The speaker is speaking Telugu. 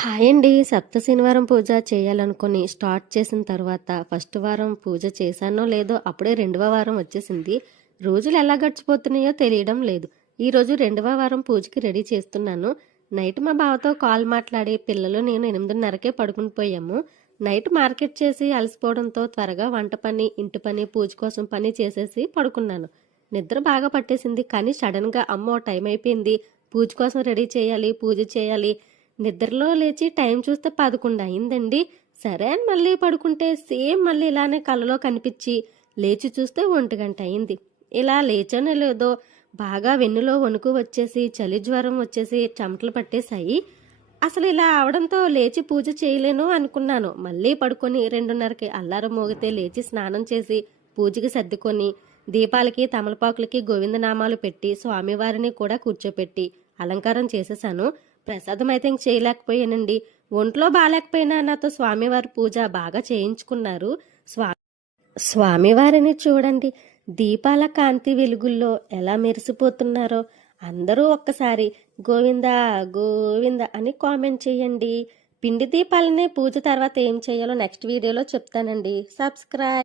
హాయ్ అండి. సప్త శనివారం పూజ చేయాలనుకుని స్టార్ట్ చేసిన తర్వాత ఫస్ట్ వారం పూజ చేశానో లేదో అప్పుడే రెండవ వారం వచ్చేసింది. రోజులు ఎలా గడిచిపోతున్నాయో తెలియడం లేదు. ఈరోజు రెండవ వారం పూజకి రెడీ చేస్తున్నాను. నైట్ మా బావతో కాల్ మాట్లాడి పిల్లలు నేను 8:30కే పడుకుని పోయాము. నైట్ మార్కెట్ చేసి అలసిపోవడంతో త్వరగా వంట పని, ఇంటి పని, పూజ కోసం పని చేసేసి పడుకున్నాను. నిద్ర బాగా పట్టేసింది. కానీ సడన్గా అమ్మో టైం అయిపోయింది, పూజ కోసం రెడీ చేయాలి, పూజ చేయాలి. నిద్రలో లేచి టైం చూస్తే 11 అయిందండి. సరే అని మళ్ళీ పడుకుంటే సేమ్ మళ్ళీ ఇలానే కలలో కనిపించి లేచి చూస్తే 1 గంట అయింది. ఇలా లేచానో లేదో బాగా వెన్నులో వణుకు వచ్చేసి చలి జ్వరం వచ్చేసి చెమటలు పట్టేశాయి. అసలు ఇలా అవడంతో లేచి పూజ చేయలేను అనుకున్నాను. మళ్ళీ పడుకొని 2:30కి అల్లారం మోగితే లేచి స్నానం చేసి పూజకి సర్దుకొని దీపాలకి తమలపాకులకి గోవిందనామాలు పెట్టి స్వామివారిని కూడా కూర్చోపెట్టి అలంకారం చేసేసాను. ప్రసాదం అయితే ఇంక చేయలేకపోయానండి. ఒంట్లో బాగాలేకపోయినా నాతో స్వామివారి పూజ బాగా చేయించుకున్నారు. స్వామివారిని చూడండి, దీపాల కాంతి వెలుగుల్లో ఎలా మెరిసిపోతున్నారో. అందరూ ఒక్కసారి గోవింద గోవింద అని కామెంట్ చేయండి. పిండి దీపాలనే పూజ తర్వాత ఏం చేయాలో నెక్స్ట్ వీడియోలో చెప్తానండి. సబ్స్క్రైబ్.